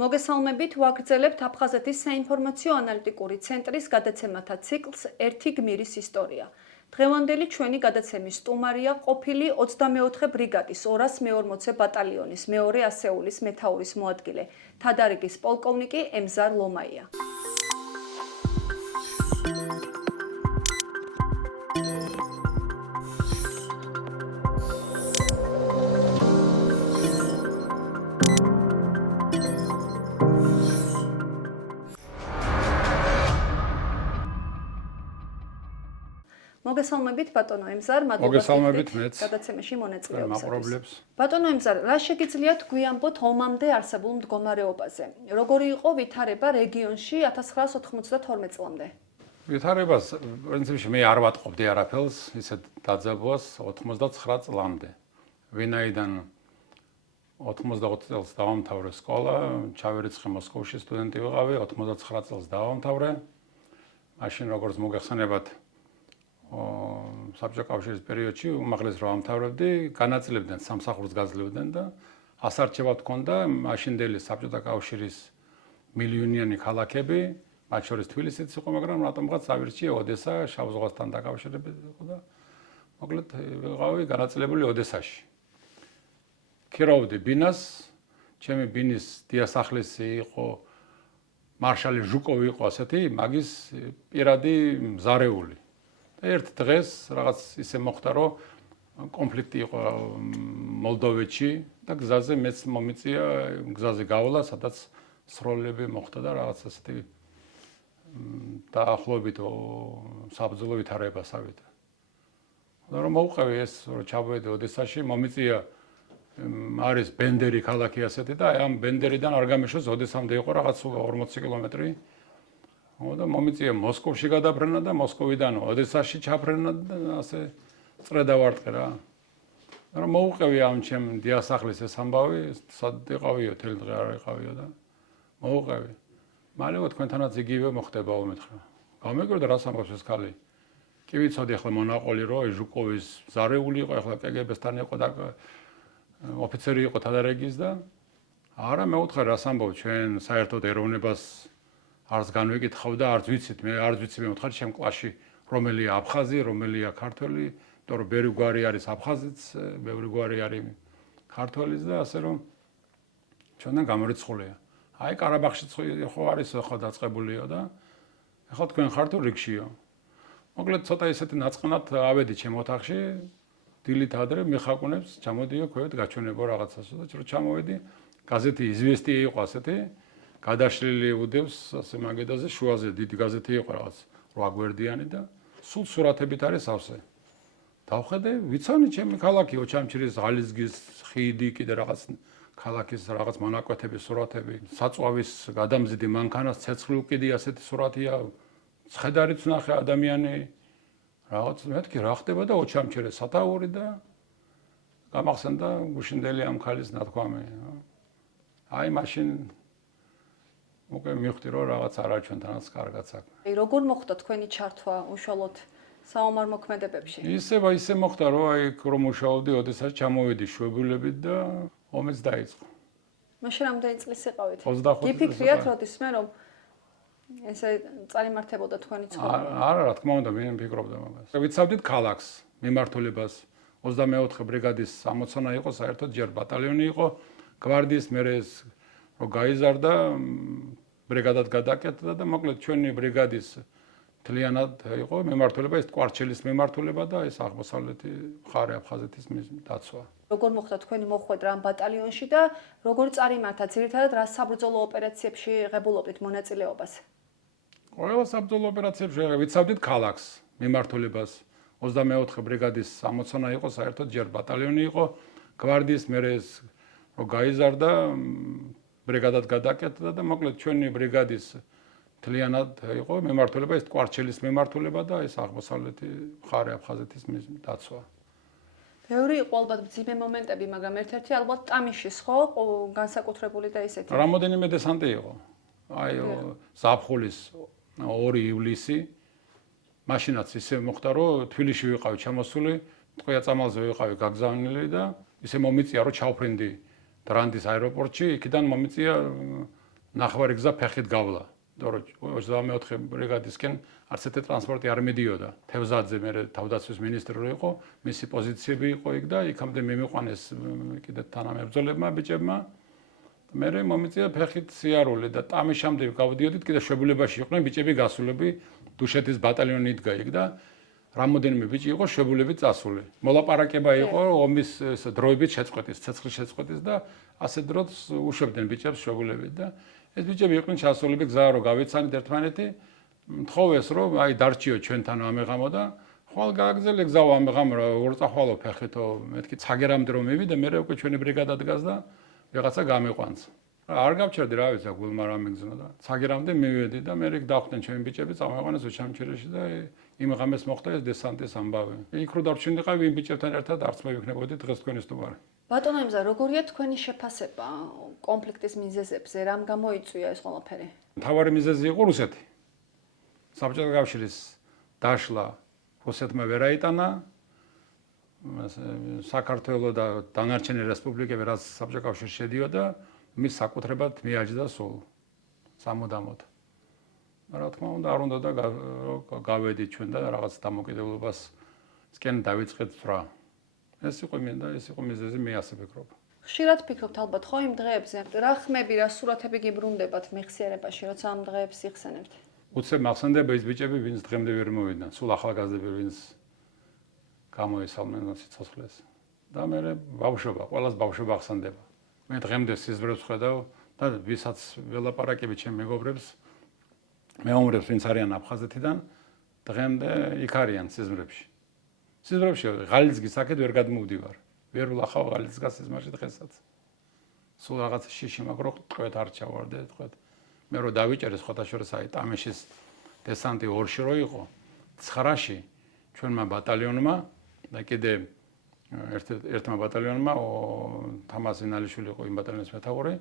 მოგესალმებით, ვაგრძელებთ აფხაზეთის საინფორმაციო ანალიტიკური ცენტრის გადაცემათა ციკლს „ერთი გმირის ისტორია“. დღევანდელი ჩვენი გადაცემის სტუმარია ყოფილი 24 ბრიგადის 240 ბატალიონის მეორე ასეულის მეთაურის მოადგილე, თადარიგის პოლკოვნიკი ემზარ ლომაია. მოგესალმებით ბატონო ემზარ, მოგესალმებით მეც. გადაცემაში მონაწილეობისათვის. მაპრობლებს. ბატონო ემზარ, რა შეგიძლიათ გვიანბოთ ომამდე არსებულ მდგომარეობაზე? როგორი იყო ვითარება რეგიონში 1992 წლამდე? ვითარებას პრინციპში მე არ ვატყობდი არაფერს, ისეთ დაძაბვას 99 წლამდე. ვინაიდან 95 წელს დავამთავრე სკოლა, ჩავერიცხე მოსკოვში სტუდენტი ვიყავი, 99 წელს დავამთავრე. მაშინ როგორც მოგეხსენებათ საბჭოთა კავშირის პერიოდში უმაღლეს რო ამთავრებდი, განაწილებდნენ სამსახურს გაძლევდნენ და ასარჩევად ჰქონდა მაშინდელი საბჭოთა კავშირის მილიონიანი ქალაქები, მათ შორის თბილისიც იყო, მაგრამ რატომღაც ავირჩიე ოდესა, შავ ზღვასთან დაკავშირებით იყო და მოკლედ ვიყავი განაწილებული ოდესაში. ქირავდი ბინას, ჩემი ბინის დიასახლისი იყო მარშალი ჟუკოვი იყო ასეთი, მაგის პირადი მზარეული. ერთ დღეს რაღაც ისე მოხდა, რომ კონფლიქტი იყო მოლდოვეთში და გზაზე მეც მომიწია გზაზე გავლა, სადაც სროლები მოხდა და რაღაც ასეთი დაახლოებით საბრძოლო ვითარება სავიდა. და რომ მოვყევი ეს, რომ ჩავედი ოდესაში, მომიწია არის ბენდერი ქალაქი ასეთი და ამ ბენდერიდან არ გამეშოს ოდესამდე იყო რაღაც 40 კილომეტრი. და მომიწია მოსკოვში გადაბრენა და მოსკოვიდან ოდესაში ჩაფრენა და ასე წრედა ვარტყე რა. მაგრამ მოუყევი ამ ჩემ დიასახლის ეს ამბავი, სად იყავიო, თელი დღე არ იყავიო და მოუყევი. მალე თქვენთანაც იგივე მოხდება ომეთხრა. გამეგობრდა რას ამბობს ეს ქალი? კი ვიცოდი ახლა მონაყოლი რო ჟუკოვის ზარეული იყო, ახლა კგბ-სთან იყო და ოფიცერი იყო თადარიგის და არა მეუთხარ რას ამბობ ჩვენ საერთოდ ეროვნებას არც განვეკითხავ და არც ვიცით, მე არც ვიცი მე ვთხარ ჩემ კლასში რომელია აფხაზი, რომელია ქართველი, იმიტომ რომ ბევრი გვარი არის აფხაზიც, ბევრი გვარი არის ქართველიც და ასე რომ ჩვენთან გამორიცხულია. აი ყარაბაღშიც ხო არის ხო დაწყებულიო და ახლა თქვენ ხართ თუ რიგშიო. მოკლედ ცოტა ისეთი ნაწყნად ავედი ჩემ ოთახში, დილით ადრე მეხაკუნებს, ჩამოდიო ქვევით გაჩვენებო რაღაცასო და რომ ჩამოვედი, გაზეთი „იზვესტია“ იყო ასეთი გადაშლილი უდევს ასე მაგედაზე შუაზე დიდი გაზეთი იყო რაღაც 8 გვერდიანი და სულ სურათებით არის ავსე. დავხედე, ვიცანი ჩემი ქალაქი ოჩამჩირის ღალისგის ხიდი კიდე რაღაც ქალაქის რაღაც მონაკვეთების სურათები, საწვავის გადამზიდი მანქანას ცეცხლი უკიდი ასეთი სურათია, ცხედარიც ნახე ადამიანი რაღაც მეთქი რა ხდება და ოჩამჩირის სათაური და გამახსენდა გუშინდელი ამ ქალის ნათქვამი. აი მაშინ უკვე მივხვდი რომ რაღაც არა ჩვენთანაც კარგად საქმე. როგორ მოხდა თქვენი ჩართვა უშუალოდ საომარ მოქმედებებში? ისე მოხდა რომ აი რომ მუშაობდი, ოდესაც ჩამოვედი შვებულებით და ომიც დაიწყო. მაშინ რამდენი წლის იყავით? 25 გიფიქრიათ როდისმე რომ ესე წარიმართებოდა თქვენი ცხოვრება? არა, რა თქმა უნდა, მე ვფიქრობდა მაგას. ვიცავდით ქალაქს, მიმართულებას. 24 ბრიგადის ამოცანა იყო, საერთოდ ჯერ ბატალიონი იყო, გვარდიის მერე რომ გაიზარდა ბრიგადად გადაკეთდა და მოკლედ ჩვენი ბრიგადის მთლიანად იყო მიმართულება ეს კვარჩელის მიმართულება და ეს აღმოსავლეთი მხარე აფხაზეთის დაცვა. როგორ მოხდა თქვენი მოხვედრა ამ ბატალიონში და როგორ წარიმართა ძირითადად რა საბრძოლო ოპერაციებში იღებულობდით მონაწილეობას? ყველა საბრძოლო ოპერაციებში ვიცავდით ქალაქს, მიმართულებას. 24 ბრიგადის ამოცანა იყო, საერთოდ ჯერ ბატალიონი იყო, გვარდიის მერე რომ გაიზარდა ბრიგადად გადაკეთდა და მოკლედ ჩვენი ბრიგადის მთლიანად იყო მიმართულება ეს კვარჩელის მიმართულება და ეს აღმოსავლეთი მხარე აფხაზეთის დაცვა. ბევრი იყო ალბათ მძიმე მომენტები, მაგრამ ერთ-ერთი ალბათ ტამიშის ხო განსაკუთრებული და ისეთი. რამოდენიმე დესანტი იყო. აი ზაფხულის 2 ივლისი მაშინაც ისე მოხდა რომ თბილისში ვიყავი ჩამოსული, ტყვია წამალზე ვიყავი გაგზავნილი და ისე მომიწია რომ ჩავფრინდი დრანდის აეროპორტში, იქიდან მომიწია ნახევარი გზა ფეხით გავლა. 24 ბრიგადისკენ არც ერთი ტრანსპორტი არ მიდიოდა. თევზაძე მე თავდაცვის მინისტრი იყო, მისი პოზიციები იყო იქ და იქამდე მიმიყვანეს კიდე თანამებრძოლებმა ბიჭებმა. მე მომიწია ფეხით სიარული და ტამის შემდეგ გავდიოდით, კიდე შვებულებაში იყვნენ ბიჭები გასულები, დუშეთის ბატალიონი იდგა იქ და რამოდენიმე ბიჭი იყო შვებულებით წასული. მოლაპარაკება იყო ომის დროებით შეწყვეტის, ცეცხლის შეწყვეტის და ასე დროს უშვებდნენ ბიჭებს შვებულებით და ეს ბიჭები იყვნენ ჩასულები გზა რო გავიცანით ერთმანეთი, მთხოვეს რომ აი დარჩიო ჩვენთან ამეღამო და ხვალ გააგზელე გზა ამეღამო ორ წახვალო ფეხითო მეთქი ცაგერამდე რომ მივიდა მე უკვე ჩვენი ბრიგადა დგას და ვიღაცა გამეყვანს. არ გავჩერდი რა ვიცი გულმა რა მეგზნო და ცაგერამდე მივედი და მე იქ დახვდნენ ჩვენი ბიჭები წამოიყვანეს უჩამჩერეში და იმ ღამეს მოხდა ეს დესანტის ამბავი. იქ რო დავჩინდიყავი იმ ბიჭებთან ერთად არც მე ვიქნებოდი დღეს თქვენი სტუმარი. ბატონო ემზა, როგორია თქვენი შეფასება კონფლიქტის მიზეზებზე, რამ გამოიწვია ეს ყველაფერი? მთავარი მიზეზი იყო რუსეთი. საბჭოთა კავშირის დაშლა რუსეთმა ვერ აიტანა. საქართველოს და დანარჩენი რესპუბლიკები რაც საბჭოთა კავშირში შედიოდა, მის საკუთრებად მიაჯდა სულ სამუდამოდ. რა თქმა უნდა, არ უნდა და გავედით ჩვენ და რაღაც დამოკიდებულებას სკენ დავიწყეთ რა. ეს იყო მინდა, ეს იყო მიზეზი, მე ასე ვფიქრობ. ხშირად ფიქრობთ ალბათ ხო იმ დღეებზე, რა ხმები, რა სურათები გიბრუნდებათ მეხსიერებაში, როცა ამ დღეებს იხსენებთ? უცებ მახსენდება ის ბიჭები, ვინც დღემდე ვერ მოვიდნენ, სულ ახალგაზრდები, ვინც გამოისალმნენ სიცოცხლეს. და მე ბავშვობა, ყველას ბავშვობა ახსენდება. მე დღემდე სიზმრებს ხედავ და ვისაც ველაპარაკები ჩემ მეგობრებს, მეომრებს, ვინც არიან აფხაზეთიდან, დღემდე იქ არიან სიზმრებში. სიზმრებში ღალიცგის აქეთ ვერ გადმოვდივარ. ვერ ვლახავ ღალიცგას სიზმარში დღესაც. სულ რაღაც შიში მაგრო ტყვეთ არ ჩავარდე, ტყვეთ. მე რო დავიჭერე სხვათაშორის აი ტამეშის დესანტი ორში რო იყო 9-ში ჩვენმა ბატალიონმა და კიდე ერთმა ბატალიონმა თამაზ ინალიშვილი იყო იმ ბატალიონის მეთაური.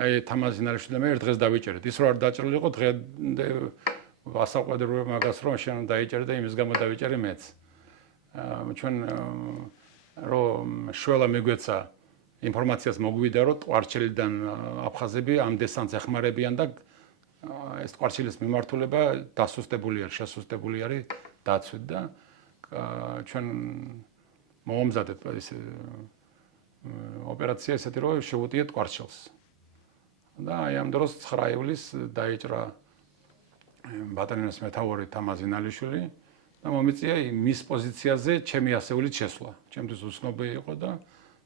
აი თამაზ ინალიშვილმა მე ერთ დღეს დავიჭერეთ. ის რო არ დაჭრილი იყო დღემდე ვასაყვედრო მაგას რომ შენ დაიჭერე და იმის გამო დავიჭერე მეც. ჩვენ რომ შველა მიგვეცა ინფორმაციას მოგვიდა რომ ტყვარჩელიდან აფხაზები ამ დესანტს ეხმარებიან და ეს ტყვარჩელის მიმართულება დასუსტებული არის, შესუსტებული არის დაცვით და ჩვენ მომზადეთ ეს ოპერაცია ესეთი რომ შევუტიეთ ტყვარჩელს. და აი ამ დროს 9 ივლისს დაიჭრა ბატალიონის მეთაური თამაზ ინალიშვილი და მომიწია მის პოზიციაზე ჩემი ასეულით შესვლა. ჩემთვის უცნობი იყო და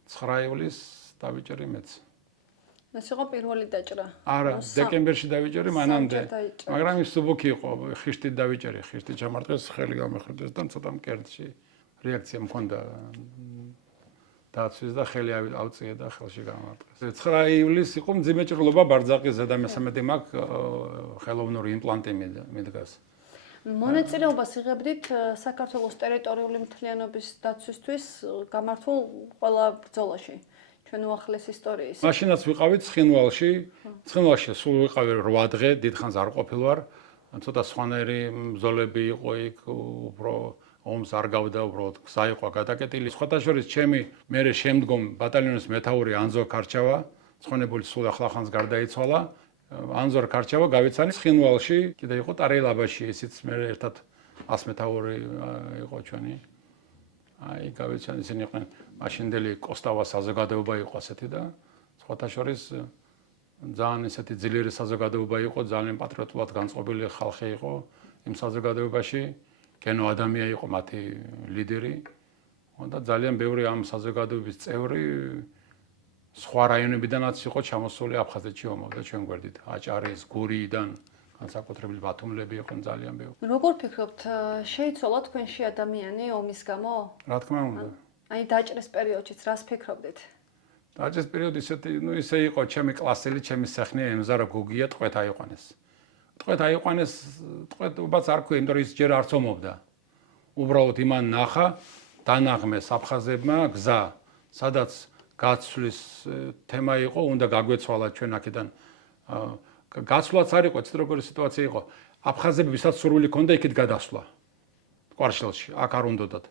9 ივლისს დავიჭერე მეც. ეს იყო პირველი დაჭრა. არა, დეკემბერში დავიჭერე მანამდე. მაგრამ ის სუბუქი იყო, ხიშტით დავიჭერე, ხიშტით ჩამარტყეს, ხელი გამეხრდეს და ცოტა მკერდში რეაქცია მქონდა. დაცვის და ხელი ავწია და ხელში გამარტყეს. 9 ივლისს იყო მძიმე ჭრილობა ბარძაყის ზედამესამედი მაგ ხელოვნური იმპლანტი მიდგას. მონაწილეობას იღებდით საქართველოს ტერიტორიული მთლიანობის დაცვისთვის გამართულ ყველა ბრძოლაში. ჩვენ უახლეს ისტორიის. მაშინაც ვიყავით ცხინვალში. ცხინვალში სულ ვიყავი 8 დღე, დიდხანს არ ყოფილვარ. ცოტა სხვანაირი ბრძოლები იყო იქ, უფრო ომს არ გავდა, უბრალოდ გზა იყო გადაკეტილი. სხვათაშორის ჩემი მერე შემდგომ ბატალიონის მეთაური ანზორ ქარჩავა, ცხონებული სულ ახლახანს გარდაიცვალა. ანზორ ქარჩავა გავიცანი ცხინვალში, კიდე იყო ტარელაბაში, ისიც მე ერთად ასმეთაური იყო ჩვენი. აი გავიცანი ისინი იყვნენ მაშინდელი კოსტავა საზოგადოება იყო ასეთი და სხვათაშორის ძალიან ესეთი ძლიერი საზოგადოება იყო, ძალიან პატრიოტულად განწყობილი ხალხი იყო იმ საზოგადოებაში. კენო ადამია იყო მათი ლიდერი და ძალიან ბევრი ამ საზოგადოების წევრი სხვა რაიონებიდანაც იყო ჩამოსული აფხაზეთში ომობდა ჩვენ გვერდით. აჭარის, გურიიდან, განსაკუთრებით ბათუმლები იყვნენ ძალიან ბევრი. როგორ ფიქრობთ, შეიცვალა თქვენში ადამიანი ომის გამო? რა თქმა უნდა. აი დაჭრის პერიოდშიც რას ფიქრობდით? დაჭრის პერიოდი ისე იყო, ჩემი კლასელი, ჩემი სეხნია ემზარა გოგია ტყვეთ აიყვანეს. ტყვეთ აიყვანეს, ტყვეთობაც არ ქვია, იმიტომ რომ ის ჯერ არც ომობდა. უბრალოდ იმან ნახა, დანაღმეს აფხაზებმა გზა, სადაც გაცვლის თემა იყო, უნდა გაგვეცვალა ჩვენ აქედან. გაცვლაც არ იყო, ცით როგორი სიტუაცია იყო. აფხაზები ვისაც სურვილი ჰქონდა, იქით გადასვლა. ტყვარჩელში, აქ არ უნდათ.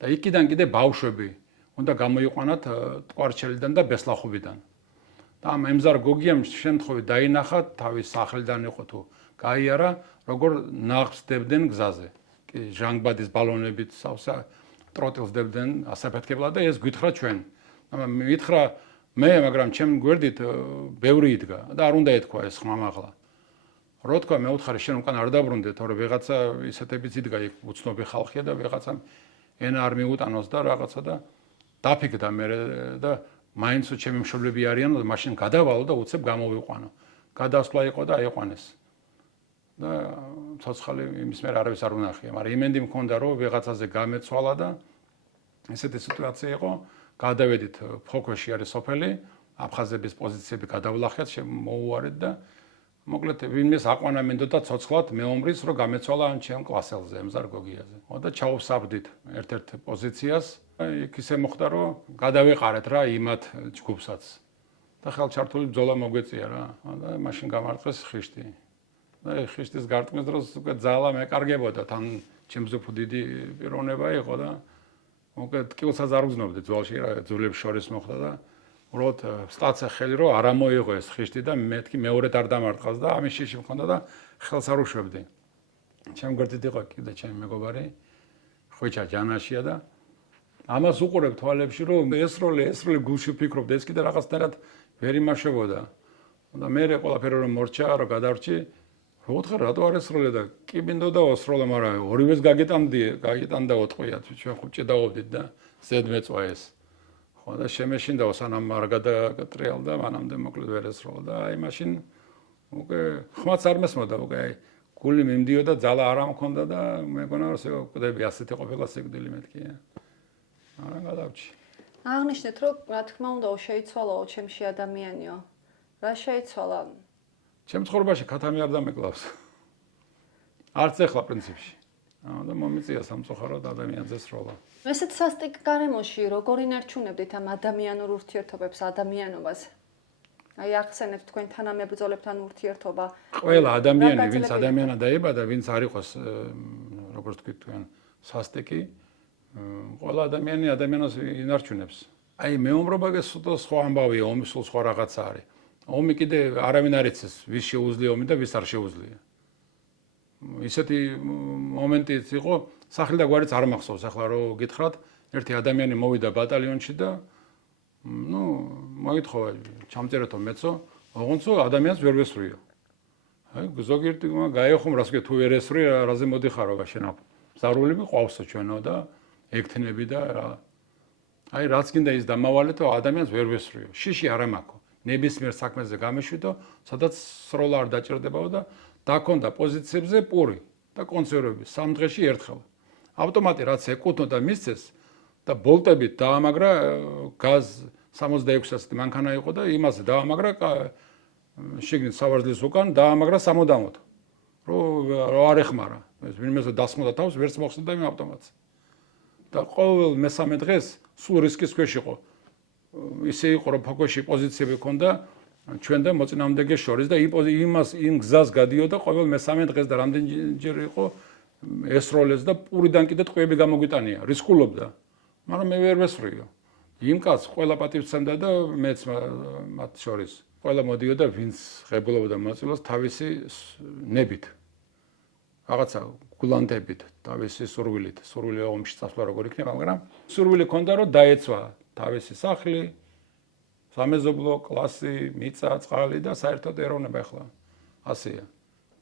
და იქიდან კიდე ბავშვები უნდა გამოიყვანათ ტყვარჩელიდან და ბესლახობიდან. და ამ ემზარ გოგიამ შემთხვევით დაინახა თავის სახლიდან იყო თუ გაიარა როგორ ნაღს დებდნენ გზაზე კი ჟანგბადის ბალონებით სავსე ტროტილს დებდნენ ასაფეთქებლად და ეს გითხრა ჩვენ მითხრა მე მაგრამ ჩემ გვერდით ბევრი იდგა და არ უნდა ეთქვა ეს ხმამაღლა რო თქვა მე უთხარი შენ უკან არ დაბრუნდე თორე ვიღაცა ისეთებიც იდგა იქ უცნობი ხალხია და ვიღაცამ ენა არ მიუტანოს და რაღაცა და დაფიქდა მე და მაინც ჩემი მშობლები არიან და მაშინ გადავალო და უცებ გამოვიყვანო გადასვლა იყო და აიყვანეს და ცოცხალი იმის მერე არავის არ უნახია მაგრამ იმენდი მქონდა რომ ვიღაცაზე გამეცვალა და ესეთი სიტუაცია იყო გადავედით ფოქვეში არის სოფელი აფხაზების პოზიციები გადავლახეთ შემოუარეთ და მოკლედ ვინმეს აყვანა მინდოდა ცოცხლად მეომრის რომ გამეცვალა ამ ჩემ კლასელზე ემზარ გოგიაზე და ჩავსაბდით ერთ-ერთ პოზიციას იქ ისე მოხდა რომ გადავეყარეთ რა იმათ ჯგუფსაც და ხელჩართული ბრძოლა მოგვეწია რა და მაშინ გამარტყეს ხიშტი და ხიშტის გარტყმის დროს უკვე ძალა მეკარგებოდა თან ჩემს უფრო დიდი პიროვნება იყო და მოკლედ ტკივილსაც არ უგზნობდი ძვალში რა ძვლებს შორის მოხდა და უბრალოდ სტაცია ხელი რომ არ ამოიღო ეს ხიშტი და მეთქი მეორედ არ დამარტყავს და ამის შიში მქონდა და ხელს არ უშვებდი ჩემ გვერდით იყო კიდე ჩემი მეგობარი ხვიჩა ჯანაშია და ამას უყურებ თვალებში რომ ეს როლი გულში ვფიქრობდი ეს კიდე რაღაცნაირად ვერ იმაშებოდა და მე ყველაფერი რომ მორჩა რომ გადარჩი რო ვთქარ რატო არ ესროლე და კი მინდოდა ვასროლე მაგრამ ორივეს გაგიტანდა ოტყვია ჩვენ ხუჭი დავობდით და ზედმეწვა ეს ხო და შემეშინდაო სანამ არ გადატრიალდა მანამდე მოკლედ ვერ ესროლა და აი მაშინ უკვე ხმაც არ მესმოდა უკვე აი გული მიმდიოდა ძალა არ ამქონდა და მეგონა რომ კვდები ასეთი ყოფილა სიკვდილი მეთქი არა გადავჭი აღნიშნეთ რომ რა თქმა უნდა შეიცვალაო ჩემში ადამიანიო რა შეიცვალა ჩემ ცხოვრებაში ქათამი არ დამეკლავს არც ეხლა პრინციპში და მომიწია სამწუხაროდ ადამიანზე სროლა ესეთ სასტიკ გარემოში როგორ ინარჩუნებდით ამ ადამიანურ ურთიერთობებს ადამიანობას აი ახსენებთ თქვენ თანამებრძოლებთან ურთიერთობა ყველა ადამიანი ვინც ადამიანად დაიბადა ვინც არ იყოს როგორც თქვით თქვენ სასტიკი ყველა ადამიანი ადამიანს ინარჩუნებს აი მეომრობაგე სხვა ამბავია ომი სულ სხვა რაღაცა არის ომი კიდე არავინ არ იცის ვის შეუძლია ომი და ვის არ შეუძლია ისეთი მომენტიც იყო სახლი და გვარიც არ მახსოვს ახლა რომ გითხრათ ერთი ადამიანი მოვიდა ბატალიონში და ნუ მოითხოვა ჩამწერეთო მეცო ოღონდ ადამიანს ვერ ვესრიო აი ზოგიერთი გაეხუმრას კი თუ ვერ ესრი რაზე მოდიხარო შენ ზარულები ყავსო ჩვენო და ეკთნები და აი რაც გინდა ის დამავალეთო ადამიანს ვერ ვესრიო შიში არ ამაკო ნებისმიერ საქმეზე გამეშვიდო სადაც სროლა არ დაჭირდებაო და დაქონდა პოზიციებზე პური და კონსერვები 3 დღეში ერთხელ ავტომატი რაც ეკუთვნოდა მისცეს და ბოლტებით დაამაგრა გაზ 66-ად მანქანა იყო და იმაზე დაამაგრა შიგნით სავარძლის უკან დაამაგრა სამუდამოდ რო არ ეხმარა ეს ვინმეზე დასმოდა თავს ვერც მოხსნდა იმ ავტომატს და ყოველ მესამე დღეს სულ რისკის ქვეშ იყო ისე იყო რომ ფოქვეში პოზიციები ჰქონდა ჩვენ და მოწინააღმდეგეს შორის და იმ გზას გადიოდა ყოველ მესამე დღეს და რამდენჯერ იყო ესროლეს და პურიდან კიდე ტყვიები გამოგვიტანია რისკულობდა მაგრამ მე ვერ ვესრიო იმ კაცს ყველა პატივცემდა და მეც მათ შორის ყველა მოდიოდა ვინც ღებულობდა მოცილოს თავისი ნებით რაღაცა გულანდებით თავისი სურვილი ომში წასვლა როგორ იქნება მაგრამ სურვილი ჰქონდა რომ დაეცვა თავისი სახლი სამეზობლო კლასი მიწა წყალი და საერთოდ ეროვნება ახლა ასეა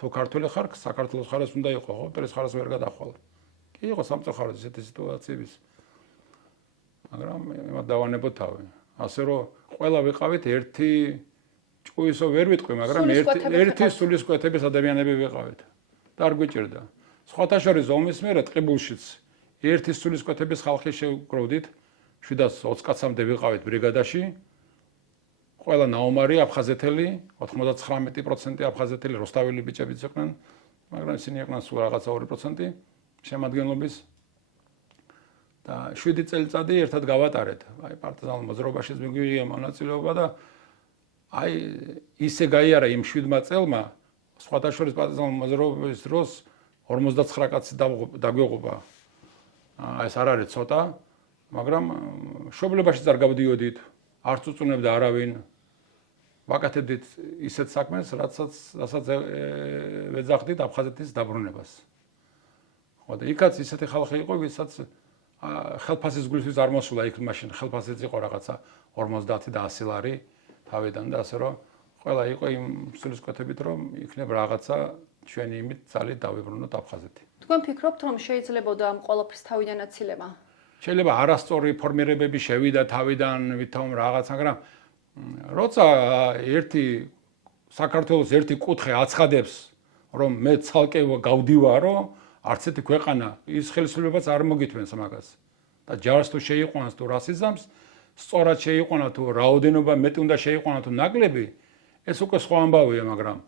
თუ ქართული ხარ საქართველოს ხარეს უნდა იყო ხო პერის ხარეს ვერ გადახვალ კი იყო სამწუხაროდ ესეთი სიტუაციების მაგრამ მე დავანებო თავი ასე რომ ყველა ვიყავით ერთი ჭკუისო ვერ ვიტყვი მაგრამ ერთი სულისკვეთების ადამიანები ვიყავით და არ გვიჭირდა სხვათა შორის ომის მერე ტყიბულშიც ერთი სულისკვეთების ხალხი შევგროვდით 720 კაცამდე ვიყავით ბრიგადაში ყველა ნაომარი აფხაზეთელი 99% აფხაზეთელი როსტაველი ბიჭებიც იყვნენ მაგრამ ისინი იყვნენ სულ რაღაცა 2% შემადგენლობის და 7 წელიწადი ერთად გავატარეთ აი პარტიზანულ მოძრაობაში მიგვიღია მონაწილეობა და აი ისე გაიარა იმ 7 წელმა სხვათა შორის პარტიზანულ მოძრაობის დროს 59 კაცი დაგვეღობა ეს არ არის ცოტა მაგრამ მშობლებაშიც არ გავდიოდით არც უწუნებდა არავინ ვაკეთებდით ისეთ საქმეს, რასაც ვეძახდით აფხაზეთის დაბრუნებას. ხო და იქაც ისეთი ხალხი იყო, ვისაც ხელფასის გულისთვის არ მოსულა იქ მაშინ ხელფასიც იყო რაღაცა 50 და 100 ლარი თავიდან და ასე რომ ყველა იყო იმ სულისკვეთებით რომ იქნებ რაღაცა ჩვენი იმით ძალით დავიბრუნოთ აფხაზეთი. თქვენ ფიქრობთ რომ შეიძლებოდა ამ ყოველფრის თავიდან აცილება? შეიძლება არასწორი ფორმირებები შევიდა თავიდან ვითომ რაღაც, მაგრამ როცა საქართველოს ერთი კუთხე აცხადებს რომ მე ცალკე გავდივარო არც ერთი ქვეყანა ის ხელისუფლებაც არ მოგითმენს მაგას და ჯარს თუ შეიყვანს თუ რასიზმს სწორად შეიყვანა თუ რაოდენობა მეტი უნდა შეიყვანა თუ ნაკლები ეს უკვე სხვა ამბავია მაგრამ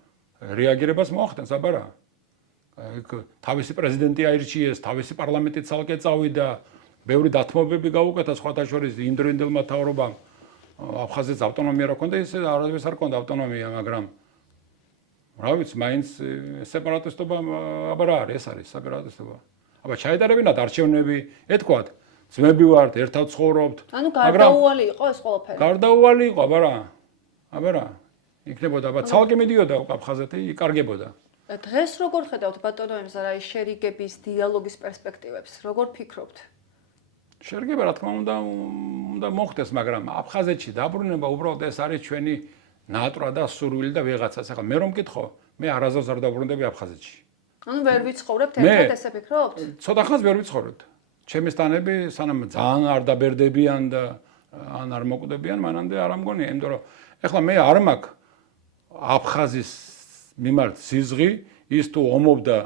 რეაგირებას მოახდენს აბარა თავისი პრეზიდენტი აირჩიეს თავისი პარლამენტი ცალკე წავიდა ბევრი დათმობები გაუკეთა სხვათა შორის იმდროინდელმა მთავრობამ აფხაზეთს ავტონომია რა ქონდა ისე არავის არ ქონდა ავტონომია მაგრამ რა ვიცი მაინც სეპარატისტობა აბარა არის ეს არის სეპარატისტობა აბა ჩაიდარებინათ არჩევნები ეთქვათ ძმები ვართ ერთად ცხოვრობთ ანუ გარდაუვალი იყო ეს ყველაფერი გარდაუვალი იყო აბარა იქნებოდა აბა ცალკე მიდიოდა აფხაზეთი იკარგებოდა დღეს როგორ ხედავთ ბატონო ემზარა ის შერიგების დიალოგის პერსპექტივებს როგორ ფიქრობთ შერიგება რა თქმა უნდა მოხდეს მაგრამ აფხაზეთში დაბრუნება უბრალოდ ეს არის ჩვენი ნატრა და სურვილი და ვიღაცას ახლა მე რომ მკითხო მე არასდროს არ დაბრუნდები აფხაზეთში ანუ ვერ ვიცხოვრებთ ერთად ესე ფიქრობთ ცოტა ხანს ვერ ვიცხოვრებთ ჩემი სტანები სანამ ძალიან არ დაბერდებიან და ან არ მოკვდებიან მანამდე არ ამგონია იმიტომ რომ ახლა მე არ მაქვს აფხაზის მიმართ სიზღი ის თუ ომობდა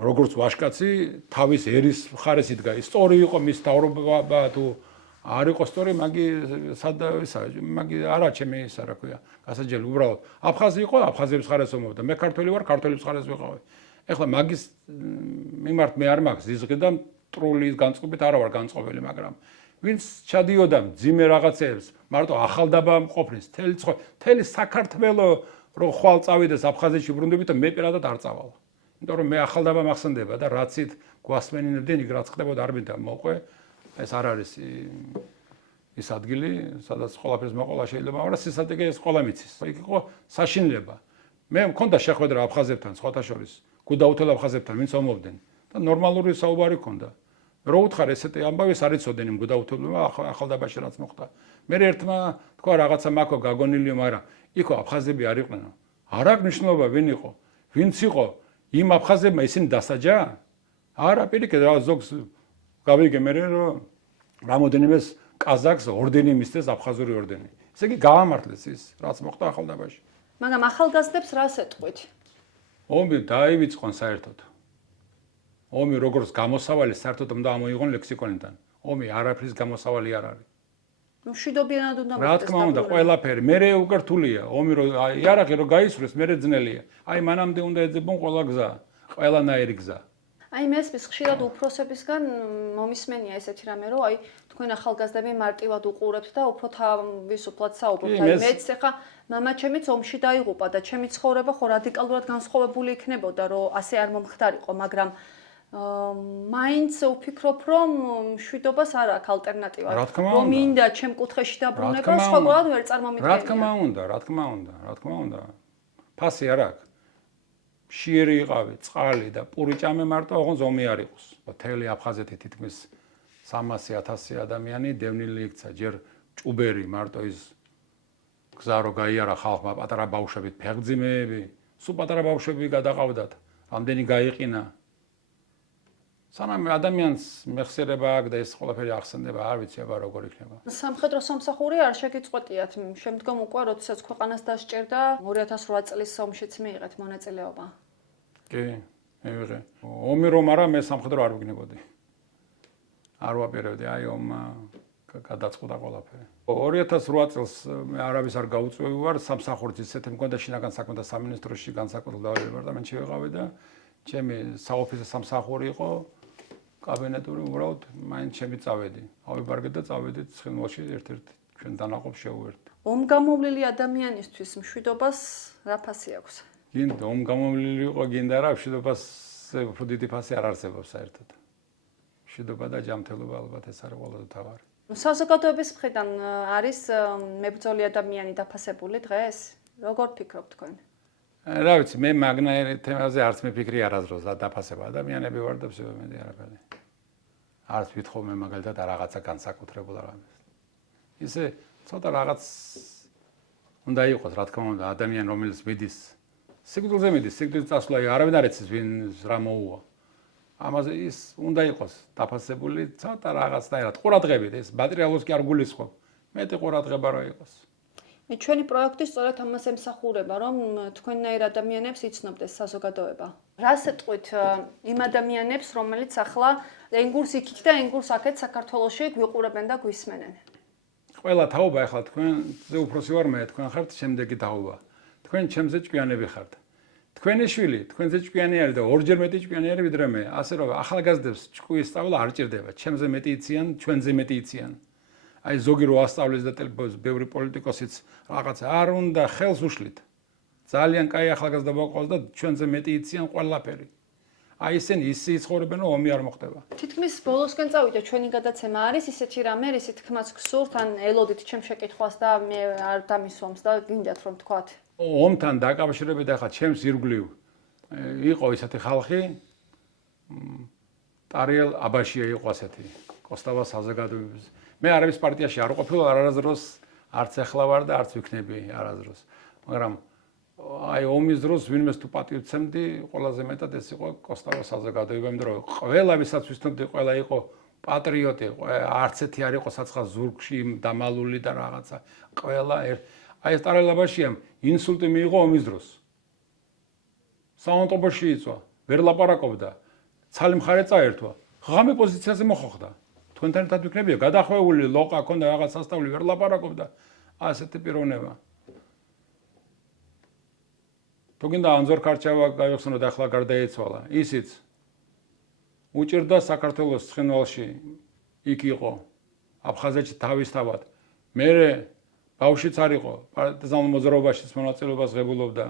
როგორც ვაშკაცი თავის ერის მხარეს იდგა ის სწორი იყო მის თავრობა თუ არ იყო სწორი მაგი არა ჩემი ისა რა ქვია გასაჯელი უბრალოდ აფხაზი იყო აფხაზების მხარეს ომობდა მე ქართველი ვარ ქართველების მხარეს ვიყავი ეხლა მაგის მიმართ მე არ მაქვს ზიზღი და მტრული განწყობით არა ვარ განწყობილი მაგრამ ვინც ჩადიოდა ძიმე რაღაცებს მარტო ახალდაბა მყოფნის თელი საქართველო რო ხვალ წავიდეს აფხაზეთში ბრუნდებით და მე პირადად არ წავალ იმიტომ რომ მე ახალდაბა მახსენდება და რაცით გვასმენინებდნენ იქ რაც ხდებოდა არ მინდა მოყვე ეს არ არის ის ადგილი სადაც ყველაფერს მოყოლა შეიძლება მაგრამ სისადე ეს ყველა მიცის იქ იყო საშინლება მე მქონდა შეხვედრა აფხაზებთან სხვათა შორის გუდაუთელ აფხაზებთან ვინც ომობდნენ და ნორმალური საუბარი ჰქონდა რო უთხარ ესეთი ამბავი არ იცოდნენ იმ გუდაუთელებმა ახალდაბაში რაც მოხდა მე ერთმა თქვა რაღაცა მაქო გაგონილიო მაგრამ იქო აფხაზები არ იყვნენ არ აქვს მნიშვნელობა ვინ იყო ვინც იყო იმ აფხაზებმა ისინი დასაჯა არა პირიქით რა ზოგს გავიგე მე რომ რამოდენიმეს კაზაკს ორდენი მისცეს აფხაზური ორდენი ესე იგი გაამართლეს ის რაც მოხდა ახალდაბაში მაგრამ ახალგაზრდებს რას ეტყვით ომი დაივიწყონ საერთოდ ომი როგორც გამოსავალი საერთოდ უნდა ამოიღონ ლექსიკონიდან ომი არაფრის გამოსავალი არ არის ნუ მშვიდობიანად უნდა რა თქმა უნდა ყველაფერი მე უკვე რთულია ომი რო იარაღი რო გაისვრეს მე ძნელია აი მანამდე უნდა ეძებონ ყველა გზა ყველანაირი გზა აი მესმის ხშირად უფროსებისგან მომისმენია ესეთი რამე რომ აი თქვენ ახალგაზრდები მარტივად უყურებთ და უფრო თავისუფლად საუბრობთ აი მეც ახლა მამაჩემიც ომში დაიღუპა და ჩემი ცხოვრება ხო რადიკალურად განსხვავებული იქნებოდა რომ ასე არ მომხდარიყო მაგრამ მაინც ვფიქრობ რომ მშვიდობას არ აქვს ალტერნატივა რომ მინდა ჩემ კუთხეში დაბრუნება სხვაგვარად ვერ წარმომიდგენია რა თქმა უნდა ფასი არ აქვს შიერი იყავი, წყალი და პური ჭამე მარტო ოღონდ ომი არ იყოს. თელი აფხაზეთი თითქმის 300,000 ადამიანი დევნილი იქცა, ჯერ ჭუბერი მარტო ის გზა რო გაიარა ხალხმა პატარა ბავშვებით ფეხძიმეები, სულ პატარა ბავშვები გადაყავდათ, ამდენი გაიყინა. სანამ ადამიანს მეხსიერება აქვს და ეს ყველაფერი ახსენდება, არ ვიცი აბა როგორ იქნება. სამხედრო სამსახური არ შეგიწყვეტიათ, შემდგომ უკვე როდესაც ქვეყანას დასჭერდა 2008 წლის ომშიც მიიღეთ მონაწილეობა. კი, მივიღე. ომი რომ არა, მე სამხედრო არ ვიგნებოდი. არ ვაპირებდი, აი ომმა გადაწყდა ყველაფერი. 2008 წელს მე არავის არ გაუწვევი ვარ, სამსახურით ისეთი მქონდა შინაგან საქმეთა სამინისტროში განსაკუთრებულ დეპარტამენტში ვიყავი და ჩემი საოფისე სამსახური იყო კაბინეტური უბრალოდ მაინც ჩემი წავედი. ავიბარგეთ და წავედით ცხინვალში ერთ-ერთ ჩვენ დანაყოფს შევუერთდით. ომგამოვლილი ადამიანისთვის მშვიდობას რა ფასი აქვს? გინდა ომგამოვლილი იყო, გინდა რა, მშვიდობას უფრო დიდი ფასი არ არსებობს საერთოდ. მშვიდობა და ჯანმრთელობა ალბათ ეს არის ყველაზე მთავარი. საზოგადოების მხრიდან არის მებრძოლი ადამიანი დაფასებული დღეს? როგორ ფიქრობთ თქვენ? რა ვიცი, მე მაგნაირი თემაზე არც მიფიქრი არასდროს დაფასება ადამიანები ვარ და всё მე არაფერი. არც ვითხოვ მე მაგალითად რაღაცა განსაკუთრებულ რამეს. ისე ცოტა რაღაც უნდა იყოს, რა თქმა უნდა, ადამიანი რომელიც მიდის სიკვდილზე მიდის, სიკვდილის წასვლა არავინ არ იცის ვინ რა მოუვა. ამაზე ის უნდა იყოს დაფასებული ცოტა რაღაცნაირად ყურადღებით, ეს მატერიალურს კი არ გულისხმობ. მეტი ყურადღება რა იყოს. მე ჩვენი პროექტი სწორედ ამას ემსახურება, რომ თქვენნაირ ადამიანებს იცნობდეს საზოგადოება. რას ეტყვით იმ ადამიანებს, რომელიც ახლა ენგურს იქით და ენგურს აქეთ საქართველოში გვიყურებენ და გვისმენენ? ყველა თაობა ახლა თქვენზე უფროსი ვარ მე, თქვენ ხართ შემდეგი თაობა. თქვენ ჩემზე ჭკვიანები ხართ. თქვენი შვილი, თქვენზე ჭკვიანი არის და ორჯერ მეტი ჭკვიანი არის ვიდრე მე. ასე რომ ახალგაზრდებს ჭკუის სწავლა არ ჭირდება. ჩემზე მეტი იციან, ჩვენზე მეტი იციან. აი ზოგი რო ასწავლის და ბევრი პოლიტიკოსიც რაღაც არ უნდა ხელს უშლით. ძალიან კაი ახალგაზრდა მოყავს და ჩვენზე მეტი იციან ყველაფერი. აი ისინი ისე იცხოვრებენ, რომ ომი არ მოხდება. თითქმის ბოლოსკენ წავიდა ჩვენი გადაცემა არის ისეთი რამე, რისი თქმაც გსურთ, ან ელოდით ჩემ შეკითხვას და მე არ დამისვამს და გინდათ რომ თქვათ. ომთან დაკავშირებით ახლა ჩემს ირგვლივ იყო ისეთი ხალხი, ტარიელ აბაშია იყო ასეთი, კოსტავა საზოგადოების. მე არების პარტიაში არ ყოფილი არასდროს, არც ახლა ვარ და არც ვიქნები არასდროს. მაგრამ აი ომის დროს ვინმეს თუ პატივცემდი, ყველაზე მეტად ეს იყო კოსტავა საზოგადოება, იმიტომ რომ ყველა ვისაც ვისნობდი, ყველა იყო პატრიოტი, არც ერთი არ იყო საცხა ზურგში დამალული და რაღაცა. ყველა აი ეს ტარიელ აბაშიამ ინსულტი მიიღო ომის დროს. საავადმყოფოში იწვა, ვერ ლაპარაკობდა, ცალი მხარე წაერთვა. ღამე პოზიციაზე მოხდა. თქვენთან ერთად ვიქნებია, გადახვეული ლოყა ქონდა რაღაც სასწაული, ვერ ლაპარაკობდა. ასეთი პიროვნება. თუ გინდა ანზორ ქარჩავა გაიხსენოთ ახლა გარდაეცვალა. ისიც უჭირდა საქართველოს ცხინვალში იქ იყო. აფხაზეთში თავისთავად. მე ბავშვიც არ იყო, პარტიზანულ მოძრაობაშიც მონაწილეობას ღებულობდა.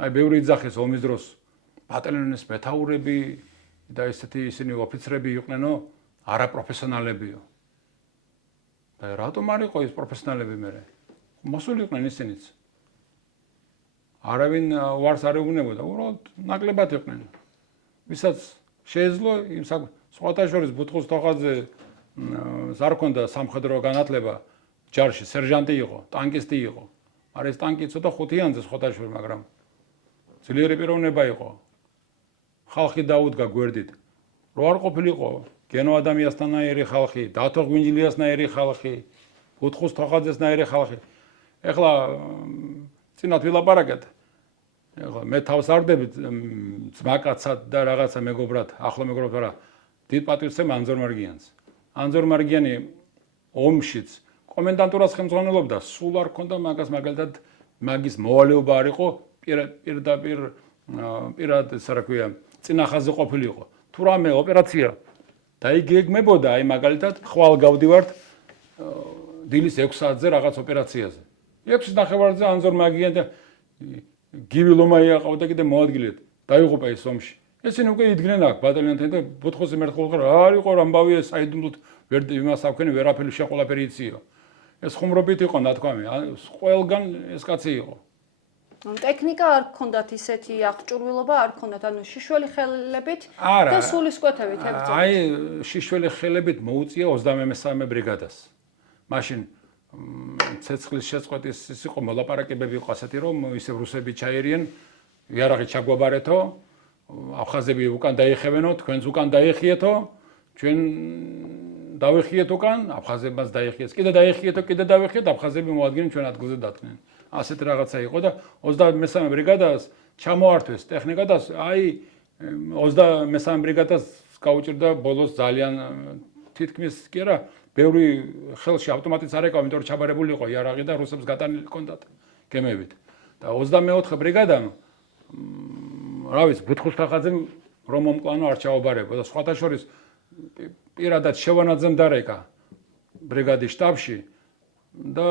აი ბევრი იძახეს ომის დროს ბატალიონის მეთაურები და ესეთი ისინი ოფიცრები იყვნენო, არაპროფესიონალებიო. და რატომ არ იყო ეს პროფესიონალები მე? მოსული იყვნენ ისინიც. არავინ ვარს არ ეუბნებოდა, უბრალოდ ნაკლებად იყვნენ. ვისაც შეეძლო იმ სხვათა შორის ბუთხუს თოხაძე არ ჰქონდა სამხედრო განათლება, ჯარში სერჟანტი იყო, ტანკისტი იყო. მაგრამ ეს ტანკი ცოტა ხუთიანზე სხვათა შორის, მაგრამ ძლიერი პიროვნება იყო. ხალხი დაუდგა გვერდით. რო არ ყოფილიყო გენო ადამიანსთანაირი ხალხი, დათო ღვინჯლიასნაირი ხალხი, ბუთხუს თოხაძესნაირი ხალხი. ეხლა წინათ ვილაპარაკეთ. ეხლა მე თავს არ ვდებით ძმაკაცად და რაღაცა მეგობრად, ახლო მეგობრად ვარა. დიდ პატივცემ ანზორ მარგიანს. ანზორ მარგიანი ომშიც კომენდანტურას ხელმძღვანელობდა, სულ არ ქონდა მაგას მაგალითად მაგის მოვალეობა არ იყო, პირად რა ქვია, წინახაზე ყოფილიყო. თუ რამე ოპერაცია დაიგეგმებოდა, აი მაგალითად ხვალ გავდივართ დილის 6 საათზე რაღაც ოპერაციაზე. 6 ნახევარზე ანზორ მაგიანი და გივი ლომაია ყავდა კიდე მოადგილეთ. დაიღუპა ეს ომში. ესენი უკვე იდგნენ აქ ბატალიონთან და ბუთხოსი მერტყოლ არ იყო რამბავია საიდუმლოდ ვერ იმას აქვენი ვერაფერი შეყოლაფერი იწიო. ეს ხუმრობით იყო ნათქვამი, ყველგან ეს კაცი იყო. ტექნიკა არ გქონდათ ისეთი აღჭურვილობა, არ გქონდათ, ანუ შიშველი ხელებით და სულისკვეთებით ებრძოლეთ. აი შიშველი ხელებით მოუწია 23 ბრიგადას. მაშინ ცეცხლის შეწყვეტის ის იყო მოლაპარაკებები იყო ასეთი რომ ისევ რუსები ჩაერიან, იარაღი ჩაგვაბარეთო, აფხაზები უკან დაიხევენო, თქვენც უკან დაიხიეთო, ჩვენ დავიხიეთ უკან, აფხაზებმაც დაიხიეს, კიდე დაიხიეთო, კიდე დავიხიეთ, აფხაზები მოადგნენ ჩვენ ადგილზე დადგნენ. ასეთ რაღაცა იყო და 23 ბრიგადას ჩამოართვეს ტექნიკა და აი 23 ბრიგადას გაუჭირდა ბოლოს ძალიან თითქმის კი არა, ბევრი ხელში ავტომატიც არ ეკავა, იმიტომ რომ ჩაბარებული იყო იარაღი და რუსებს გატანილი ჰქონდათ გემებით. და 24 ბრიგადამ რა ვიცი, ბუთხუს თოხაძემ რომ მომკლანო არ ჩააბარებო და სხვათა შორის პირადად შევანაძემ დარეკა ბრიგადის შტაბში და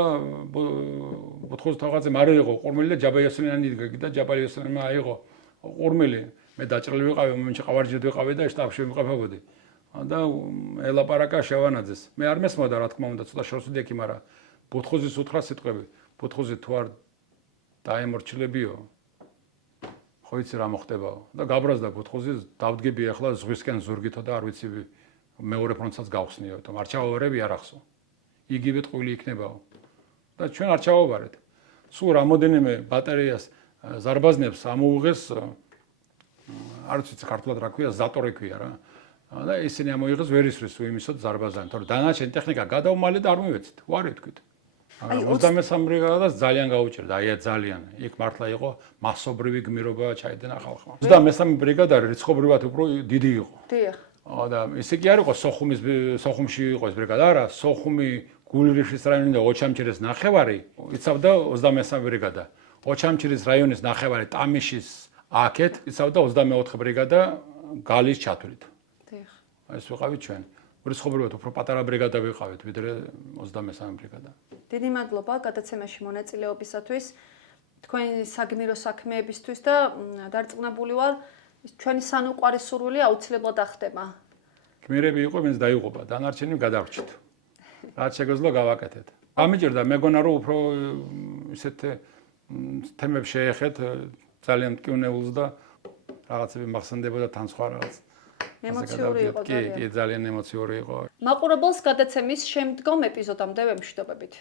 ბუთხუს თოხაძემ არ იყო ყურმილი და ჯაბაიასლიანი და ჯაბაიასლიანმა აიღო ყურმილი. მე დაჭრილი ვიყავი, მომენტში ყავარჯილით ვიყავი და შტაბში ვიმყოფებოდი. და ელაპარაკა შევანაძეს. მე არ მესმოდა რა თქმა უნდა, ცოტა შორს ვიდექი, მაგრამ ბოთხოზის უთხრა სიტყვები. ბოთხოზი თუ არ დაემორჩილებიო, ხო იცი რა მოხდებაო. და გაბრაზდა ბოთხოზი, დავდგები ახლა ზღვისკენ ზურგითო და არ ვიცი მეორე ფრონტსაც გავხსნიო, თუმცა არ ჩავავარები არ ახსო. იგივე ტყუილი იქნებაო. და ჩვენ არ ჩავავარეთ. სულ რამოდენიმე ბატარეას ზარბაზნებს ამოუღეს, არ ვიცი ქართულად რა ქვია, ზატორი ქვია რა. და ისინი ამოიღეს ვერ ისრის იმისოთ ზარბაზანი, თორე დანარჩენი ტექნიკა გადაუმალე და არ მივეცით. ვარი თქვით. 23 ბრიგადას ძალიან გაუჭირდა, აი ძალიან. იქ მართლა იყო მასობრივი გმირობა ჩაიდინა ხალხმა. 23 ბრიგადა რიცხობრივად უფრო დიდი იყო. დიახ. და ისე კი არ იყო სოხუმში იყო ეს ბრიგადა, არა, სოხუმი, გულრიშის რაიონი და ოჩამჩირის ნახევარი იცავდა 23 ბრიგადა. ოჩამჩირის რაიონის ნახევარი ტამიშის აქეთ იცავდა 24 ბრიგადა გალის ჩათვლით. დიახ. ეს ვიყავით ჩვენ. რიცხობრივად უფრო პატარა ბრიგადა ვიყავით, ვიდრე 23 ბრიგადა. დიდი მადლობა გადაცემაში მონაწილეობისათვის, თქვენი საგმირო საქმეებისთვის და დარწმუნებული ვარ, ჩვენი სანუკვარი სურვილი აუცილებლად ახდება. გმირები იყო, ვინც დაიღუპა, დანარჩენი გადავრჩით. რაც შეგვეძლო გავაკეთეთ. ამიჭირდა მეგონა რომ უფრო ისეთ თემებს შეეხეთ ძალიან მტკივნეულს და რაღაცები მახსენდებოდა თან სხვა რაღაც. ემოციური იყო ძალიან. კი, ძალიან ემოციური იყო. მაყურებელს გადაცემის შემდგომ ეპიზოდამდე ვემშვიდობებით.